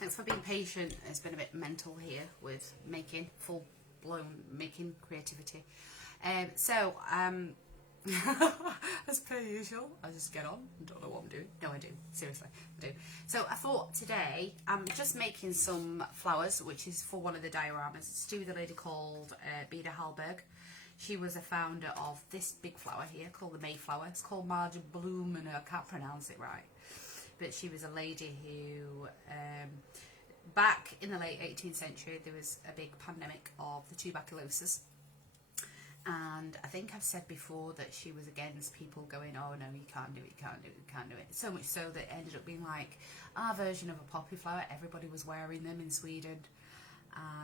Thanks for being patient. It's been a bit mental here with making, full-blown making creativity. As per usual, I just get on and don't know what I'm doing. No, I do. Seriously, I do. So I thought today I'm just making some flowers, which is for one of the dioramas. It's to do with a lady called Beda Hallberg. She was a founder of this big flower here called the Mayflower. It's called Marja Bloom, and I can't pronounce it right. But she was a lady who, back in the late 18th century, there was a big pandemic of the tuberculosis. And I think I've said before that she was against people going, oh no, you can't do it, you can't do it, you can't do it. So much so that it ended up being like our version of a poppy flower. Everybody was wearing them in Sweden.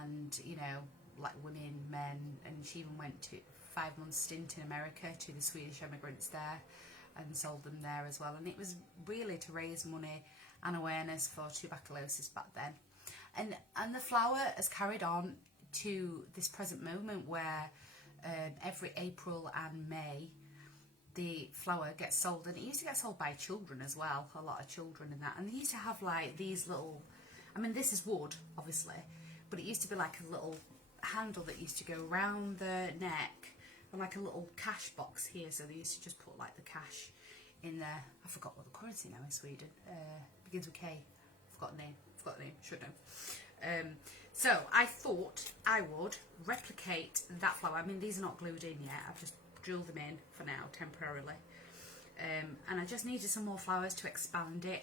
And, you know, like women, men, and she even went to 5 months stint in America to the Swedish immigrants there and sold them there as well. And it was really to raise money and awareness for tuberculosis back then. And the flower has carried on to this present moment where every April and May the flower gets sold, and it used to get sold by children as well, a lot of children and that. And they used to have like these little, I mean this is wood obviously, but it used to be like a little handle that used to go around the neck and like a little cash box here, so they used to just put like the cash in there. I forgot what the currency now in Sweden begins with K. Forgot the name, should know. So I thought I would replicate that flower. I mean, these are not glued in yet. I've just drilled them in for now, temporarily. And I just needed some more flowers to expand it.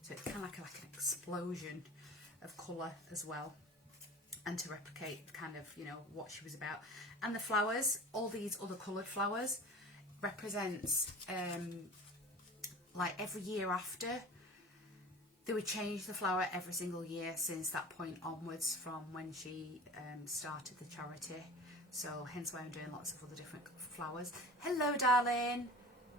So it's kind of like an explosion of colour as well. And to replicate kind of, you know, what she was about. And the flowers, all these other coloured flowers, represents like every year after. They would change the flower every single year since that point onwards, from when she started the charity. So hence why I'm doing lots of other different flowers. Hello darling,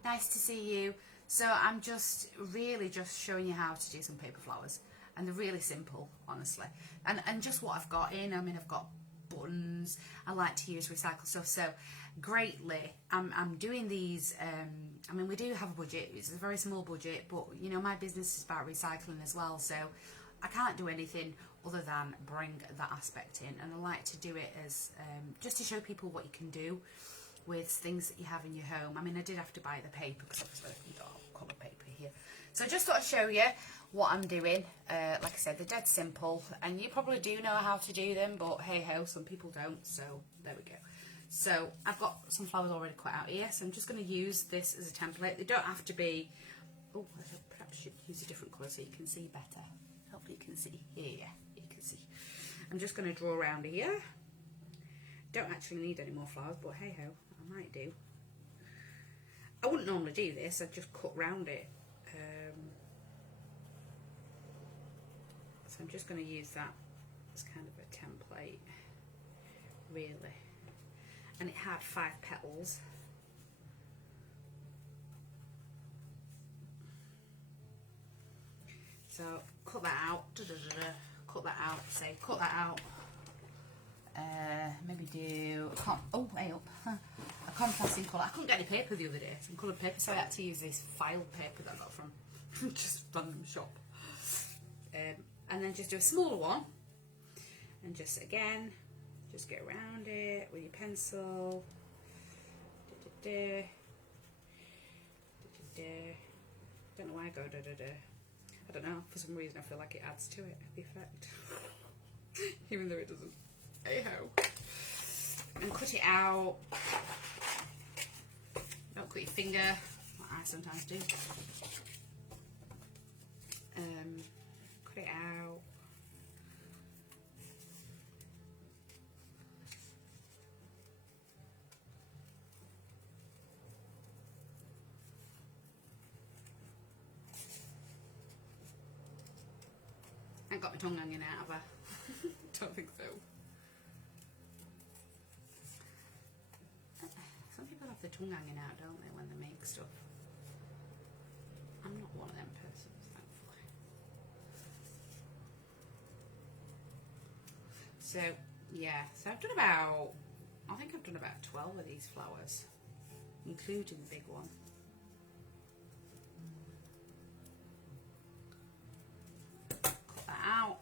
nice to see you. So I'm just really just showing you how to do some paper flowers, and they're really simple, honestly, and just what I've got in. I mean, I've got buttons. I like to use recycled stuff, so greatly I'm doing these. I mean, we do have a budget. It's a very small budget, but you know, my business is about recycling as well, so I can't do anything other than bring that aspect in. And I like to do it as just to show people what you can do with things that you have in your home. I mean, I did have to buy the paper because obviously you've got colour paper here, so I just thought I'd show you what I'm doing. Like I said, they're dead simple, and you probably do know how to do them, but hey ho, some people don't, so there we go. So I've got some flowers already cut out here, so I'm just going to use this as a template. They don't have to be, oh, I perhaps should use a different colour so you can see better. Hopefully you can see, yeah, you can see. I'm just going to draw around here. Don't actually need any more flowers, but hey ho, I might do. I wouldn't normally do this, I'd just cut round it. So I'm just going to use that as kind of a template, really. And it had 5 petals. So cut that out, cut that out, say cut that out. Maybe do a contrasting colour. I couldn't get any paper the other day, some coloured paper, so I had to use this file paper that I got from just random shop. And then just do a smaller one, and just again, just get around it with your pencil. Don't know why I go I don't know, for some reason I feel like it adds to it, the effect. Even though it doesn't. Hey ho. And cut it out. Don't cut your finger, like I sometimes do. Cut it out. I got my tongue hanging out of her. Don't think so. Some people have their tongue hanging out, don't they, when they make stuff? I'm not one of them persons, thankfully. So, yeah, so I've done about, I think I've done about 12 of these flowers, including the big one. Cut that out.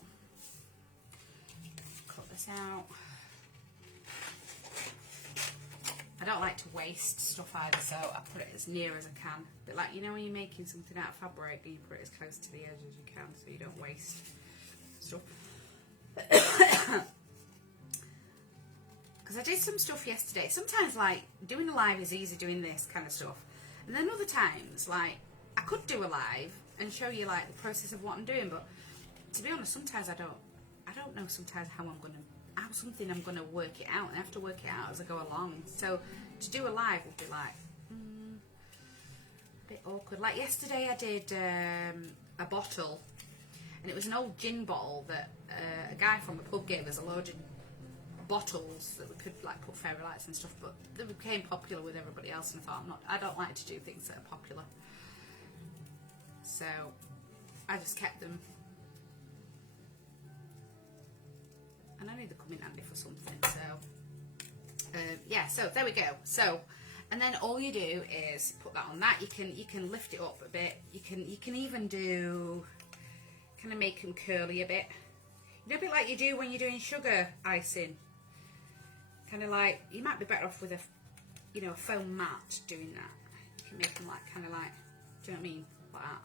like to waste stuff either, so I put it as near as I can. But like, you know when you're making something out of fabric and you put it as close to the edge as you can so you don't waste stuff. Because I did some stuff yesterday. Sometimes like doing a live is easy, doing this kind of stuff. And then other times like I could do a live and show you like the process of what I'm doing, but to be honest, sometimes I don't know sometimes how something I'm gonna work it out, and I have to work it out as I go along. So to do a live would be like a bit awkward. Like yesterday I did a bottle, and it was an old gin bottle that a guy from a pub gave us a load of bottles that we could like put fairy lights and stuff, but they became popular with everybody else, and I thought I don't like to do things that are popular, so I just kept them. And I knew they'd come in handy for something, so yeah, so there we go. So, and then all you do is put that on that. You can lift it up a bit. You can even do kind of make them curly a bit. You know, a bit like you do when you're doing sugar icing. Kind of like, you might be better off with a foam mat doing that. You can make them like kind of like, do you know what I mean? Like that.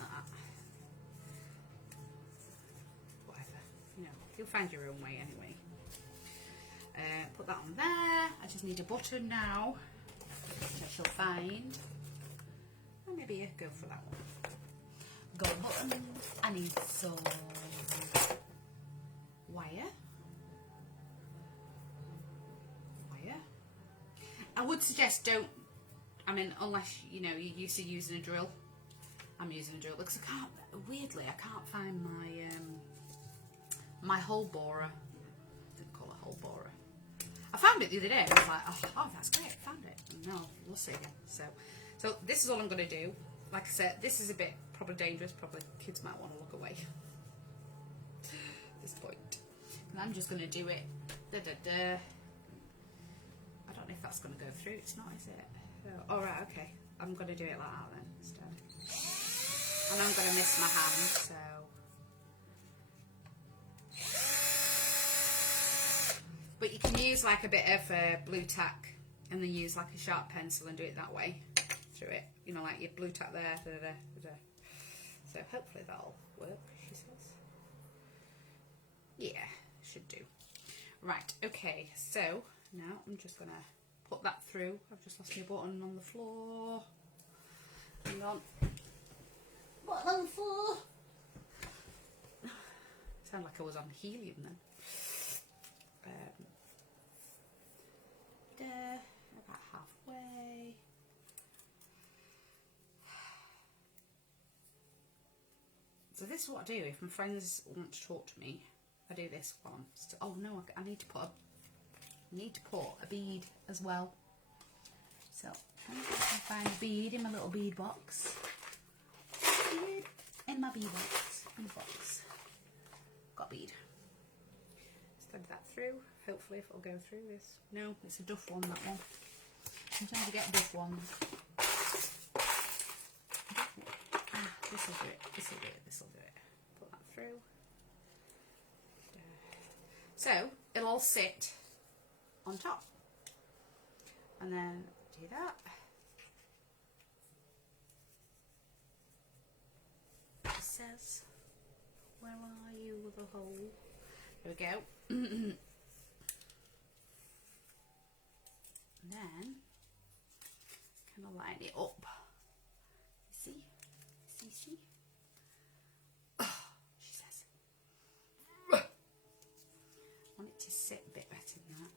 Like that. You'll find your own way anyway. Put that on there. I just need a button now, which I shall find. Or maybe go for that one. Go button. I need some wire. I would suggest unless you're used to using a drill. I'm using a drill because I can't find my hole borer. I didn't call it hole borer. I found it the other day. I was like, oh, that's great, I found it. And now we'll see again. So this is all I'm going to do. Like I said, this is a bit probably dangerous. Probably kids might want to look away at this point. And I'm just going to do it. I don't know if that's going to go through. It's not, is it? Oh, right, okay. I'm going to do it like that then instead. And I'm going to miss my hand, so. But you can use like a bit of blue tack and then use like a sharp pencil and do it that way through it. You know, like your blue tack there. Da, da, da, da. So hopefully that'll work, she says. Yeah, should do. Right, okay, so now I'm just going to put that through. I've just lost my button on the floor. Hang on. Button on the floor. Sound like I was on helium then. About halfway. So this is what I do if my friends want to talk to me. I do this while I'm still. Oh no, I need to put a bead as well. So I'm going to find a bead in my little bead box. Bead in my bead box. Got a bead. Thread that through. Hopefully if it'll go through this. No, it's a duff one, that one. Sometimes you get duff ones. This'll do it. Put that through. So it'll all sit on top. And then do that. It says, where are you with a hole? There we go. And then kind of line it up. See? Oh, she says. I want it to sit a bit better than that.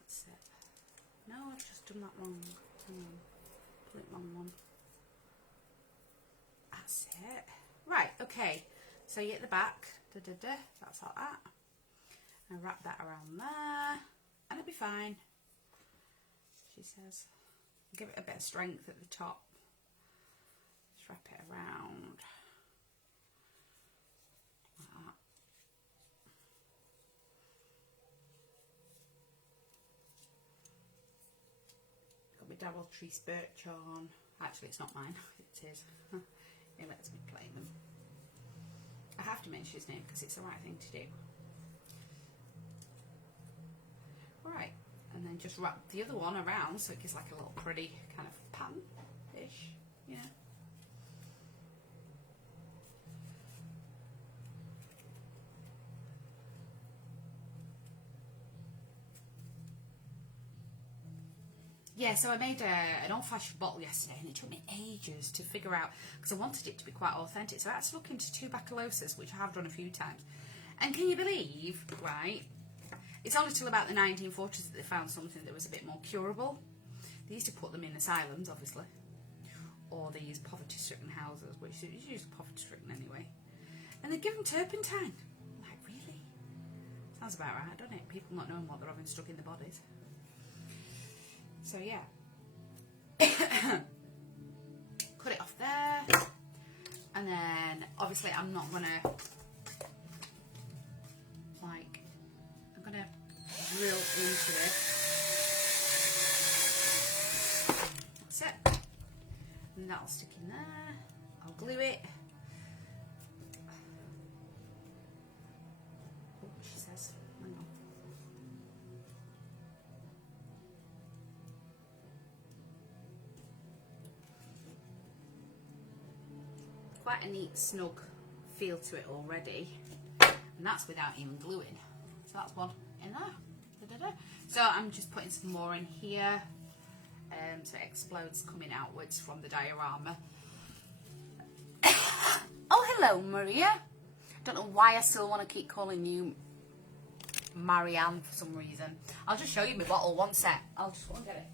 That's it. No, I've just done that wrong. Hang on. Put it on one. That's it. Right, okay. So you get the back. That's like that. And wrap that around there. And it'll be fine. She says. Give it a bit of strength at the top. Just wrap it around. Like that. Got my Dabbletree birch on. Actually, it's not mine. It is. It lets me play them. I have to mention his name because it's the right thing to do. Right, and then then just wrap the other one around so it gives like a little pretty kind of pattern-ish, you know. Yeah, so I made an old-fashioned bottle yesterday, and it took me ages to figure out, because I wanted it to be quite authentic. So I had to look into tuberculosis, which I have done a few times. And can you believe, right, it's only till about the 1940s that they found something that was a bit more curable. They used to put them in asylums, obviously, or they used poverty-stricken houses, which is usually poverty-stricken anyway. And they give them turpentine. Like, really? Sounds about right, doesn't it? People not knowing what they're having stuck in their bodies. So yeah, cut it off there, and then obviously I'm not gonna I'm gonna drill into this. That's it, and that'll stick in there. I'll glue it. Oh, she says, hang on. Quite a neat snug feel to it already, and that's without even gluing. So that's one in there. Da-da-da. So I'm just putting some more in here, so it explodes coming outwards from the diorama. Oh, hello, Maria. Don't know why I still want to keep calling you Marianne for some reason. I'll just show you my bottle. One sec. I'll just go and get it.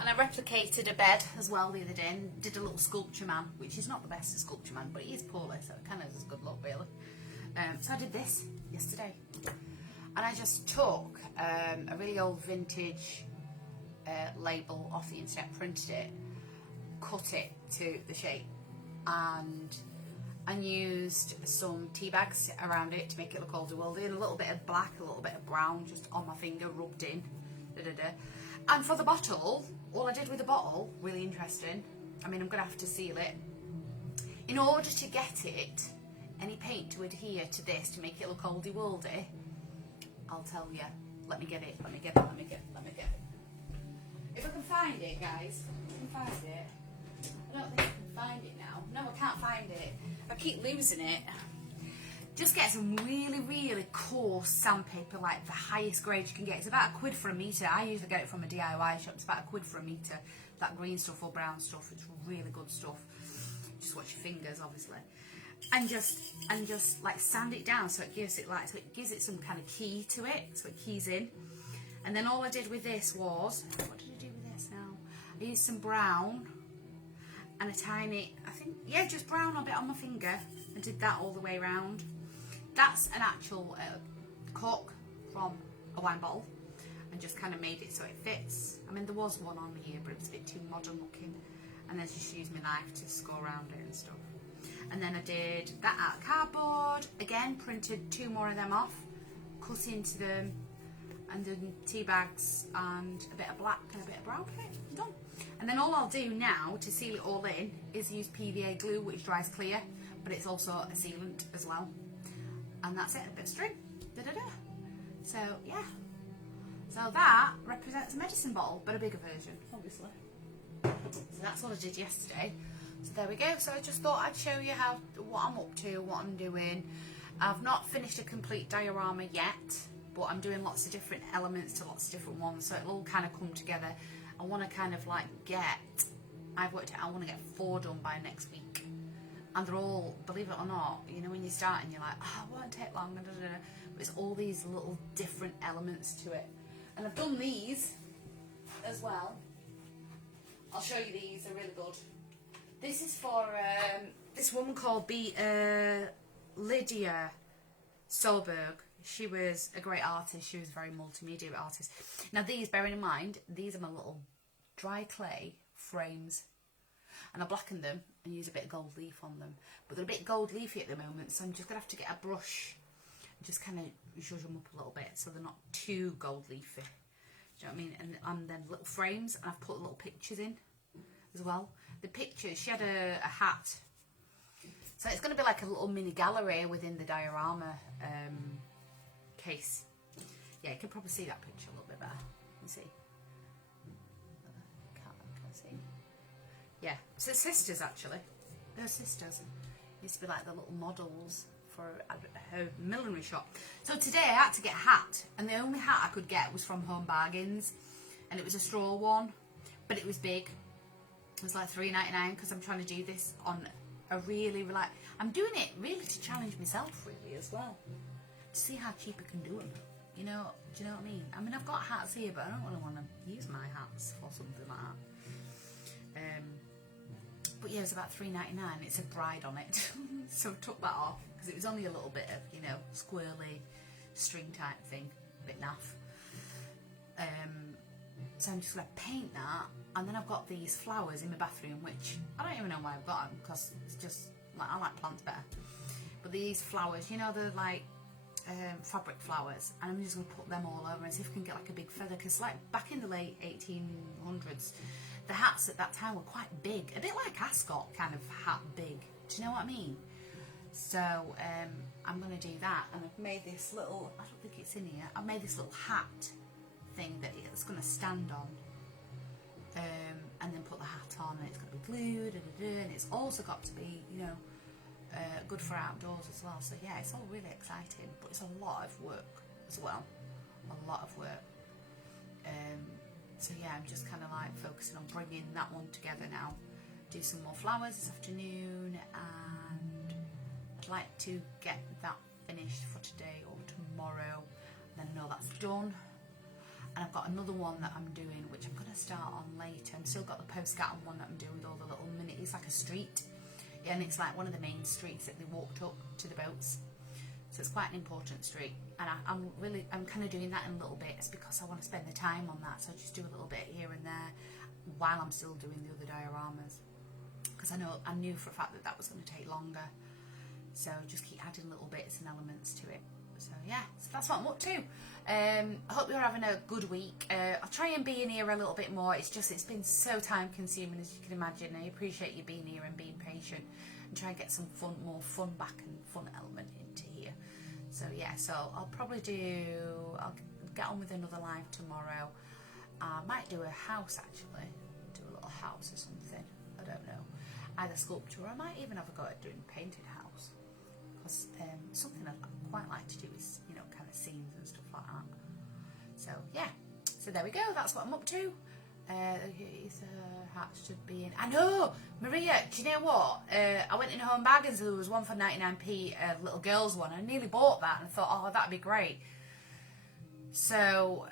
And I replicated a bed as well the other day and did a little sculpture man, which is not the best at sculpture man, but it is poorly, so it kind of is a good look, really. So I did this yesterday. And I just took a really old vintage label off the internet, printed it, cut it to the shape, and used some tea bags around it to make it look oldie-worldy, and a little bit of black, a little bit of brown just on my finger, rubbed in. Da-da-da. And for the bottle, all I did with the bottle, really interesting, I mean, I'm going to have to seal it. In order to get it, any paint to adhere to this, to make it look oldie-worldy, I'll tell you. Let me get it, let me get it, let me get it, let me get it. If I can find it, guys, if I can find it. I don't think I can find it now. No, I can't find it. I keep losing it. Just get some really, really coarse sandpaper, like the highest grade you can get. It's about £1 for a metre. I usually get it from a DIY shop. It's about £1 for a metre. That green stuff or brown stuff. It's really good stuff. Just watch your fingers, obviously. And just like sand it down so it gives it some kind of key to it, so it keys in. And then all I did with this was, what did I do with this now? I used some brown and a tiny, I think, yeah, just brown a bit on my finger, and did that all the way around. That's an actual cork from a wine bottle, and just kind of made it so it fits. I mean, there was one on here, but it was a bit too modern looking, and then just used my knife to score around it and stuff. And then I did that out of cardboard, again printed 2 more of them off, cut into them, and then tea bags and a bit of black and a bit of brown paint. Done. And then all I'll do now to seal it all in is use PVA glue, which dries clear, but it's also a sealant as well. And that's it, a bit of string. Da-da-da. So yeah. So that represents a medicine bottle, but a bigger version, obviously. So that's what I did yesterday. So there we go. So I just thought I'd show you what I'm up to, what I'm doing. I've not finished a complete diorama yet, but I'm doing lots of different elements to lots of different ones, so it'll all kind of come together. I want to kind of like I've worked out, I want to get 4 done by next week. And they're all, believe it or not, you know, when you start and you're like, oh, it won't take long, but it's all these little different elements to it. And I've done these as well. I'll show you these, they're really good. This is for this woman called Lydia Solberg. She was a great artist. She was a very multimedia artist. Now these, bearing in mind, these are my little dry clay frames. And I blackened them and use a bit of gold leaf on them. But they're a bit gold leafy at the moment, so I'm just going to have to get a brush and just kind of zhuzh them up a little bit so they're not too gold leafy. Do you know what I mean? And then little frames, and I've put little pictures in as well. The pictures, she had a hat. So it's going to be like a little mini gallery within the diorama case. Yeah, you can probably see that picture a little bit better. You see? Can't see. Yeah, so sisters actually. They're sisters. Used to be like the little models for her millinery shop. So today I had to get a hat, and the only hat I could get was from Home Bargains, and it was a straw one, but it was big. It was like $3.99 because I'm trying to do this on a really like I'm doing it really to challenge myself really as well, to see how cheap I can do them. You know, do you know what I mean? I mean, I've got hats here, but I don't really want to use my hats for something like that. But yeah, it was about $3.99. It's a bride on it, so I took that off because it was only a little bit of, you know, squirrely string type thing, a bit naff. So I'm just going to paint that, and then I've got these flowers in my bathroom, which I don't even know why I've got them, because it's just, like, I like plants better. But these flowers, you know, they're like fabric flowers, and I'm just going to put them all over and see if we can get like a big feather, because like back in the late 1800s, the hats at that time were quite big, a bit like ascot kind of hat big. Do you know what I mean? So I'm going to do that, and I've made this little, I don't think it's in here, I've made this little hat thing that it's going to stand on, and then put the hat on, and it's going to be glued, and it's also got to be, you know, good for outdoors as well. So yeah, it's all really exciting, but it's a lot of work as well, a lot of work. So yeah, I'm just kind of like focusing on bringing that one together now. Do some more flowers this afternoon, and I'd like to get that finished for today or tomorrow, and then I know that's done. And I've got another one that I'm doing, which I'm going to start on later. I've still got the postcard one that I'm doing with all the little mini, it's like a street. Yeah, and it's like one of the main streets that they walked up to the boats. So it's quite an important street. And I'm kind of doing that in little bits because I want to spend the time on that. So I just do a little bit here and there while I'm still doing the other dioramas. Because I knew for a fact that that was going to take longer. So just keep adding little bits and elements to it. So yeah, so that's what I'm up to. I hope you're having a good week. I'll try and be in here a little bit more. It's been so time consuming, as you can imagine. I appreciate you being here and being patient, and try and get some more fun back and fun element into here. So yeah, so I'll get on with another live tomorrow. I might do a house actually, do a little house or something. I don't know, either sculpture, or I might even have a go at doing painted house. Because something I'd quite like to do is, you know, kind of scenes and stuff like that. So yeah, so there we go, that's what I'm up to. His hat should be in. I know, Maria, do you know what? I went in Home Bargains, there was one for 99p, little girls one. I nearly bought that and thought, oh, that'd be great. So,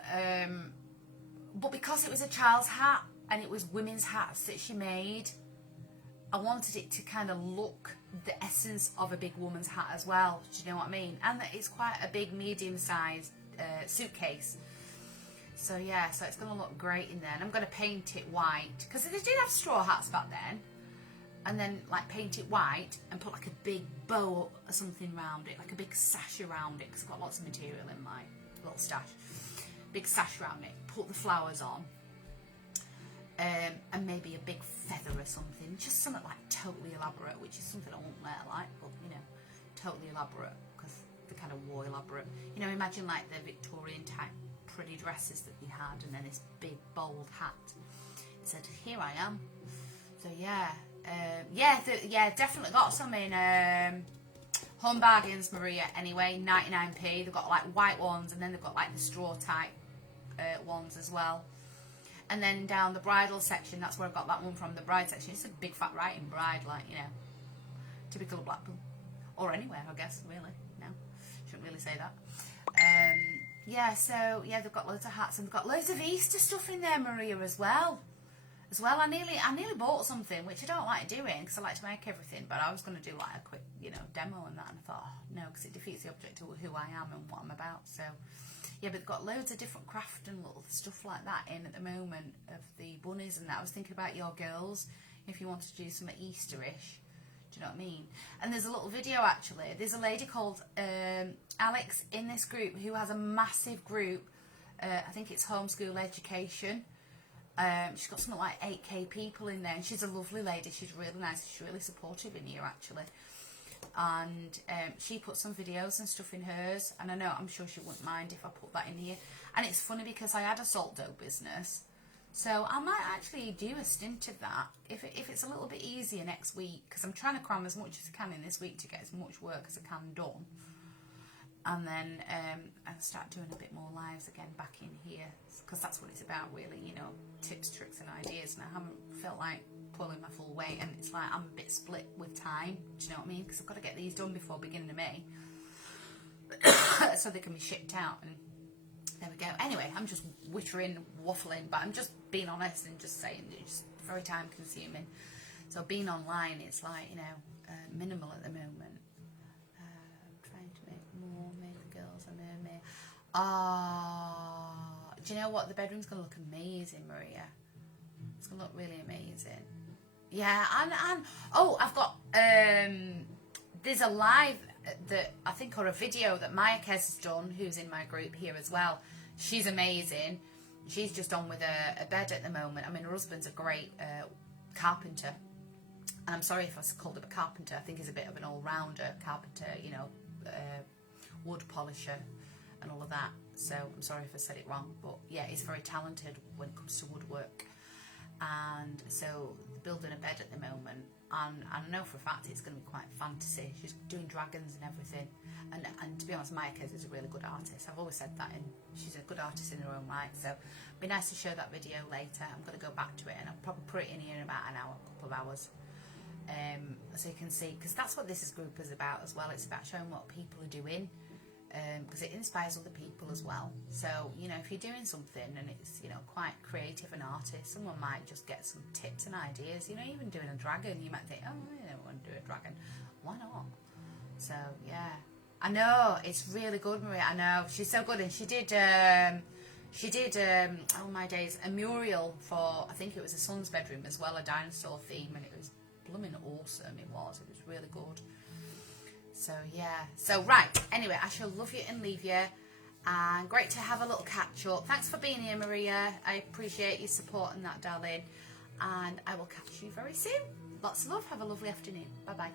but because it was a child's hat and it was women's hats that she made, I wanted it to kind of look the essence of a big woman's hat as well. Do you know what I mean? And that it's quite a big, medium-sized suitcase. So yeah, so it's going to look great in there. And I'm going to paint it white, because they did have straw hats back then. And then like paint it white and put like a big bow or something around it, like a big sash around it, because I've got lots of material in my little stash. Big sash around it. Put the flowers on. And maybe a big feather or something, just something like totally elaborate, which is something I won't wear, like, but you know, totally elaborate, because they're kind of war elaborate. You know, imagine like the Victorian type pretty dresses that we had, and then this big bold hat. It said, "Here I am." So yeah, yeah, definitely got some in Home Bargains, Maria. Anyway, 99p. They've got like white ones, and then they've got like the straw type ones as well. And then down the bridal section, that's where I got that one from, the bride section. It's a big fat writing bride, like, you know, typical Blackpool. Or anywhere, I guess, really. No, shouldn't really say that. Yeah, so, yeah, they've got loads of hats, and they've got loads of Easter stuff in there, Maria, as well. I nearly bought something, which I don't like doing, because I like to make everything, but I was going to do, like, a quick, you know, demo and that, and I thought, oh, no, because it defeats the object of who I am and what I'm about, so... Yeah, but they've got loads of different craft and little stuff like that in at the moment of the bunnies and that. I was thinking about your girls, if you wanted to do something Easterish. Do you know what I mean? And there's a little video, actually. There's a lady called Alex in this group who has a massive group. I think it's Homeschool Education. She's got something like 8k people in there, and she's a lovely lady. She's really nice. She's really supportive in here, actually. And she put some videos and stuff in hers, and I'm sure she wouldn't mind if I put that in here. And it's funny because I had a salt dough business, so I might actually do a stint of that if it's a little bit easier next week, because I'm trying to cram as much as I can in this week to get as much work as I can done. And then I'll start doing a bit more lives again back in here, because that's what it's about really, you know, tips, tricks and ideas. And I haven't felt like pulling my full weight, and it's like I'm a bit split with time, do you know what I mean? Because I've got to get these done before beginning of May so they can be shipped out, and there we go. Anyway, I'm just wittering, waffling, but I'm just being honest and just saying that it's just very time consuming. So being online, it's like, you know, minimal at the moment. Trying to make more, make the girls a mermaid. Do you know what? The bedroom's going to look amazing, Maria. It's going to look really amazing. Yeah, and oh, I've got, there's a live that I think, or a video that Maya Kez has done, who's in my group here as well. She's amazing. She's just on with a bed at the moment. I mean, her husband's a great carpenter. And I'm sorry if I called him a carpenter. I think he's a bit of an all-rounder carpenter, you know, wood polisher and all of that. So I'm sorry if I said it wrong. But yeah, he's very talented when it comes to woodwork. And so they're building a bed at the moment. And I know for a fact it's going to be quite fantasy. She's doing dragons and everything. And to be honest, Maya Kez is a really good artist. I've always said that, and she's a good artist in her own right. So it'd be nice to show that video later. I'm going to go back to it, and I'll probably put it in here in about an hour, a couple of hours. So you can see, because that's what this group is about as well. It's about showing what people are doing, because it inspires other people as well. So, you know, if you're doing something and it's, you know, quite creative and artist, someone might just get some tips and ideas. You know, even doing a dragon, you might think, oh, I don't want to do a dragon. Why not? So, yeah. I know, it's really good, Maria. I know, she's so good. And she did, oh my days, a mural for, I think it was a son's bedroom as well, a dinosaur theme, and it was blooming awesome. It was really good. So yeah, so right, anyway, I shall love you and leave you, and great to have a little catch up. Thanks for being here, Maria. I appreciate your support and that, darling, and I will catch you very soon. Lots of love. Have a lovely afternoon. Bye bye.